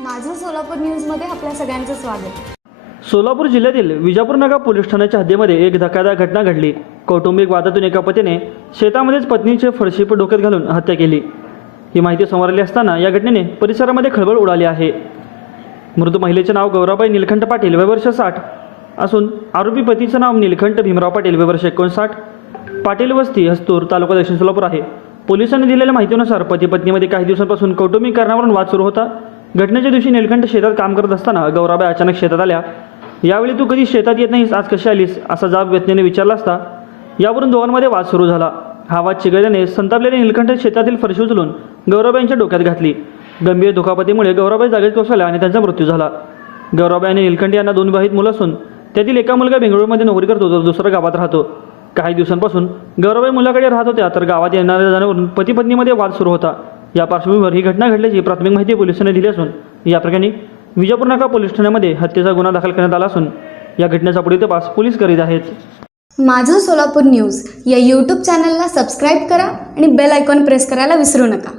माझं सोलापूर न्यूजमध्ये आपल्या सगळ्यांचं स्वागत. सोलापूर जिल्ह्यातील विजापूर नगर पोलीस ठाण्याच्या हद्दीमध्ये एक धक्कादायक घटना घडली. कौटुंबिक वादातून एका पतीने शेतामध्येच पत्नीचे फळशीप डोक्यात घालून हत्या केली. ही माहिती समोर आली असताना या घटनेने परिसरामध्ये खळबळ उडाली आहे. मृत महिलेचे नाव गौराबाई निलखंठ पाटील वय वर्ष साठ असून आरोपी पतीचं नाव निलखंठ भीमराव पाटील वय वर्ष एकोणसाठ. पाटील वस्ती हस्तूर तालुका दक्षिण सोलापूर आहे. पोलिसांनी दिलेल्या माहितीनुसार पती पत्नीमध्ये काही दिवसांपासून कौटुंबिक कारणावरून वाद सुरू होता. घटनेच्या दिवशी निलकंठ शेतात काम करत असताना गौराबाई अचानक शेतात आल्या. यावेळी तू कधी शेतात येत नाहीस आज कशी आलीस? असा जाब व्यक्तीने विचारला असता. यावरून दोघांमध्ये वाद सुरू झाला. हा वाद चिघळल्याने संतापलेले निलकंठ शेतातील फरशी उचलून गौराबाईंच्या डोक्यात घातली. गंभीर दुखापतीमुळे गौराबाई जागेत कोसळल्या आणि त्यांचा मृत्यू झाला. गौराबाई आणि निलकंठ यांना दोन विवाहित मुलं असून त्यातील एका मुलगा बेंगळूरमध्ये नोकरी करतो तर दुसरा गावात राहतो. काही दिवसांपासून गौराबाई मुलाकडे राहत होत्या तर गावात येणाऱ्या जाण्यावरून पती पत्नीमध्ये वाद सुरू होता. या पार्श्वभूमीवर ही घटना घडल्याची प्राथमिक माहिती पोलिसांनी दिली असून या प्रकरणी विजापूर नाका पोलीस ठाण्यामध्ये हत्येचा गुन्हा दाखल करण्यात आला असून या घटनेचा पुढील तपास पोलीस करीत आहेत. माझं सोलापूर न्यूज या यूट्यूब चॅनलला सबस्क्राईब करा आणि बेल आयकॉन प्रेस करायला विसरू नका.